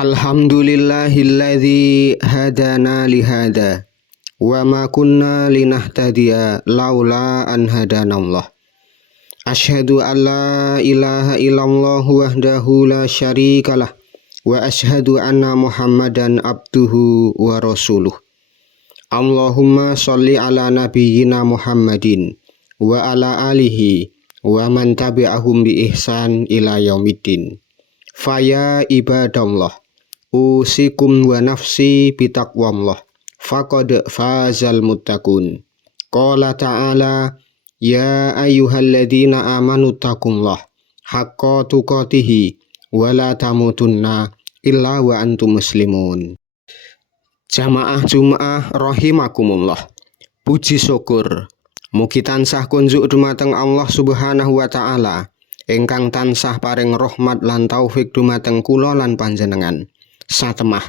Alhamdulillahilladzi hadana lihada wa ma kunna linahtadiya laula an hadanallah. Asyhadu an la ilaha illallah wahdahu la syarikalah wa asyhadu anna Muhammadan abduhu wa rasuluh. Allahumma sholli ala nabiyyina Muhammadin wa ala alihi wa man tabi'ahum bi ihsan ila yaumiddin. Faya ibadallah, usikum wa nafsi bitaqwallah, faqad fazal muttaqun. Qala ta'ala, ya ayyuhalladzina amanu taqullah haqqa tuqatih wa la tamutunna illa wa antum muslimun. Jamaah Jumaah rahimakumullah. Puji syukur mugi tansah kunjuk dumateng Allah Subhanahu wa taala ingkang tansah paring rahmat lan taufik dumateng kula lan panjenengan. Satemah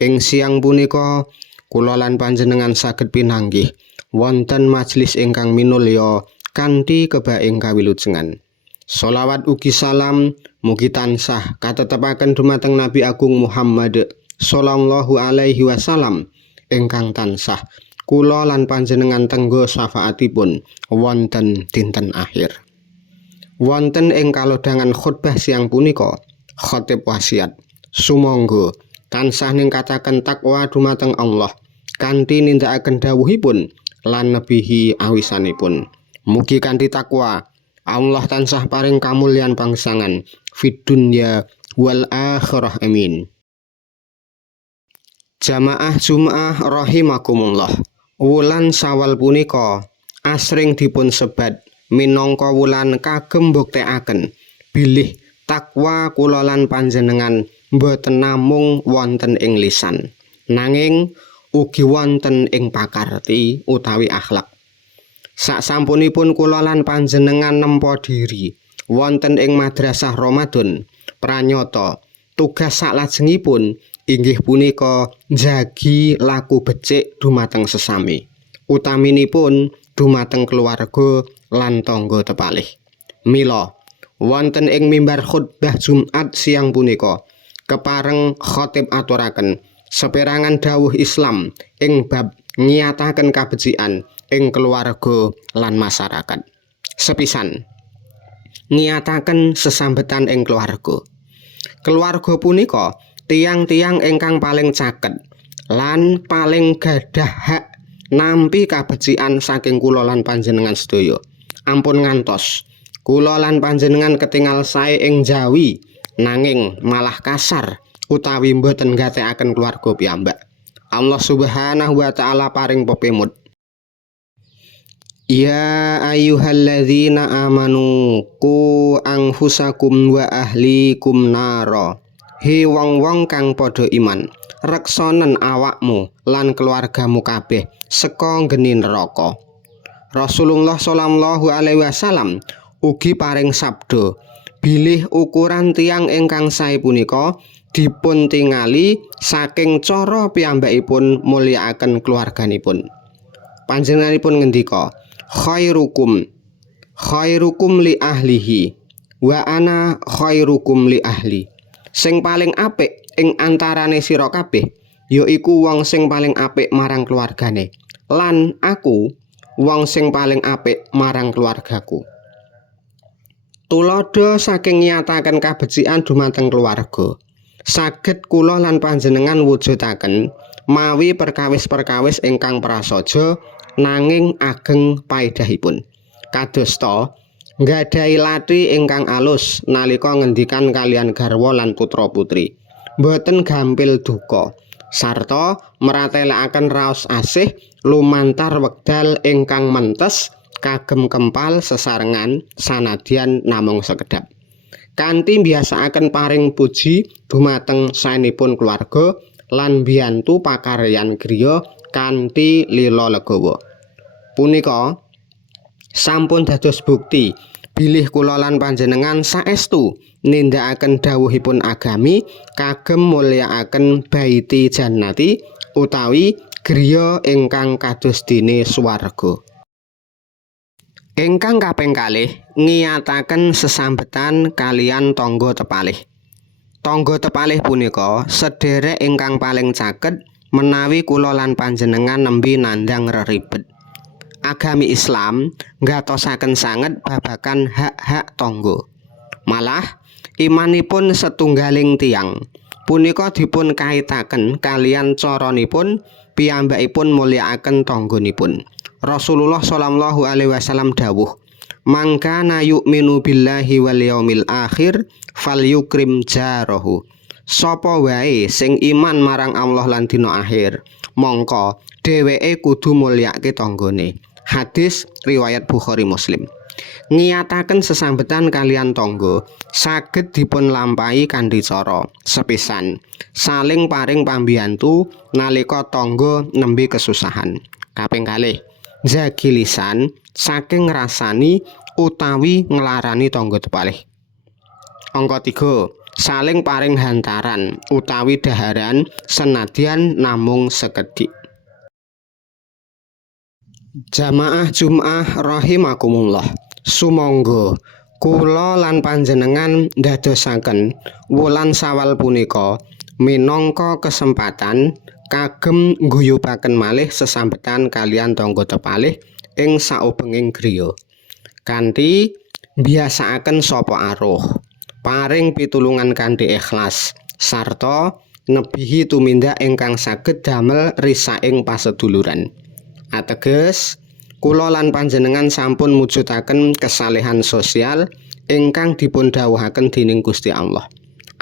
ing siang punika kula lan panjenengan saged pinanggih wonten majelis ingkang minulya kanthi kebaing kawilujengan. Sholawat ugi salam mugi tansah katetepaken dumateng Nabi Agung Muhammad sallallahu alaihi wasallam ingkang tansah kula lan panjenengan tenggo syafaatipun wonten dinten akhir. Wonten ing kalodhangan khutbah siang punika khatib wasiat sumangga tansah ningkataken takwa dumateng Allah kanthi nindakaken dawuhipun lan nebihi awisanipun. Mugi kanthi takwa Allah tansah paring kamulyan pangsangan fid dunya wal akhirah, amin. Jamaah Jumaah rahimakumullah. Wulan Syawal punika asring dipun sebat minangka wulan kagem mbuktekaken bilih takwa kula lan panjenengan boten namung wonten ing lisan, nanging ugi wonten ing pakarti utawi akhlak. Saksampunipun kula lan panjenengan nempa diri wonten ing madrasah Ramadan, pranyata tugas saklajengipun inggih punika njagi laku becik dumateng sesami, utaminipun dumateng keluarga lan tangga tepalih. Mila wonten ing mimbar khutbah Jumat siang punika kepareng khatib aturaken saperangan dawuh Islam ing bab nyataken kabecikan ing keluarga lan masyarakat. Sepisan nyataken sesambetan ing keluarga. Keluarga punika tiang-tiang ingkang paling caket lan paling gadah hak nampi kabecikan saking kula lan panjenengan sedaya. Ampun ngantos kula lan panjenengan ketingal sae ing jawi nanging malah kasar utawi mboten gatekaken keluarga piyambak. Allah Subhanahu wa taala paring pepemut. Ya ayyuhalladzina amanu qu anfusakum wa ahlikum nara. He wong-wong kang padha iman, reksanen awakmu lan keluargamu kabeh saka geni neraka. Rasulullah sallallahu alaihi wasallam ugi paring sabda, bilih ukuran tiang ingkang sae punika dipun tingali saking cara piyambakipun mulyakaken keluarganipun. Panjenenganipun ngendika, khairukum li ahlihi wa ana khairukum li ahli. Sing paling apik ing antarane sira kabeh yaiku wong sing paling apik marang keluargane, lan aku wong sing paling apik marang keluargaku. Tuladha saking nyataken kabecikan dumateng keluarga saged kula lan panjenengan wujudaken mawi perkawis-perkawis ingkang prasaja nanging ageng paedahipun. Kadosta nggadahi lati ingkang alus nalika ngendikan kalian garwa lan putra-putri, boten gampil duka sarta mratelakaken raos asih lumantar wekdal ingkang mentes kagem kempal sesarengan sanadyan namung sekedhap. Kanthi mbiasakaken paring puji dumateng saenipun keluarga lan mbiyantu pakaryan griya kanthi lila legawa. Punika sampun dados bukti bilih kula lan panjenengan saestu nindakaken dawuhipun agami kagem mulyakaken baiti jannati utawi griya ingkang kados dene swarga. Ingkang kaping kalih ngiyataken sesambetan kalian tangga tepalih. Tangga tepalih punika sedherek ingkang paling caket menawi kula lan panjenengan nembe nandhang reribet. Agami Islam nggatosaken sanget babagan hak-hak tangga. Malah imanipun setunggaling tiyang punika dipun kaitaken kalian caranipun piyambakipun mulyakaken tangganipun. Rasulullah sallallahu alaihi wasallam dawuh, "Mangkana yu'minu billahi wal yaumil akhir falyukrim jarahu." Sapa wae sing iman marang Allah lan dina akhir, mongko dheweke kudu mulyakake tanggane. Hadis riwayat Bukhari Muslim. Ngiyataken sesambetan kalian tangga saged dipun lampahi kanthi cara sepisan saling paring pambiyantu nalika tangga nembe kesusahan. Kaping kalih, njagi lisan saking ngrasani utawi nglarani tangga tepalih. Angka 3, saling paring hantaran utawi daharan senadyan namung sekedhik. Jamaah Jumat rahimakumullah. Sumangga kula lan panjenengan ndadosaken wulan Syawal punika minangka kesempatan kagem ngguyubaken malih sesambetan kalian tangga tepalih ing saubenging griya. Kanthi biasaaken sapa aruh, paring pitulungan kanthi ikhlas sarta nebihi tumindak ingkang saged damel risaking paseduluran. Ateges kula lan panjenengan sampun mujudaken kesalehan sosial ingkang dipun dawuhaken dening Gusti Allah.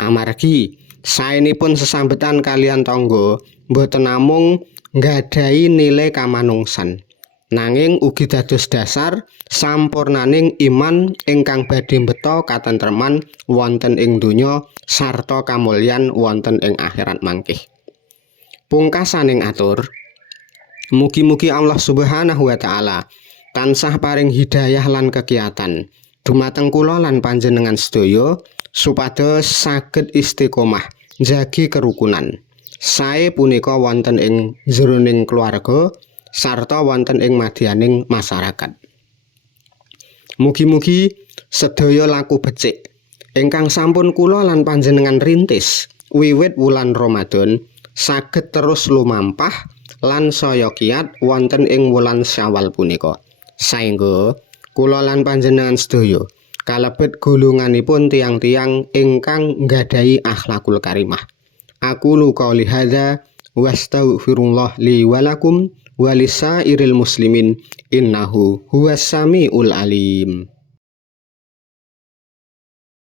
Amargi saenipun sesambetan kalian tangga boten namung nggadahi nilai kamanungsan, nanging ugi dados dasar sampurnaning iman ingkang badhe mbeta katentreman wonten ing donya sarta kamulyan wonten ing akhirat mangkih. Pungkasaning atur, mugi-mugi Allah Subhanahu wa taala tansah paring hidayah lan kekiyatan dumateng kula lan panjenengan sedaya supados saged istiqomah njagi kerukunan. Sae punika wonten ing jroning keluarga sarta wonten ing madyaning masyarakat. Mugi-mugi sedaya laku becik ingkang sampun kula lan panjenengan rintis wiwit wulan Ramadan saged terus lumampah lan saya kiyat wonten ing wulan Syawal punika. Saengga kula lan panjenengan sedaya kalebet golonganipun tiang-tiang ingkang nggadahi akhlakul karimah. Aku qouli hadza wastaghfirullah li wa lakum wa lisairil muslimin innahu huwas samiul alim.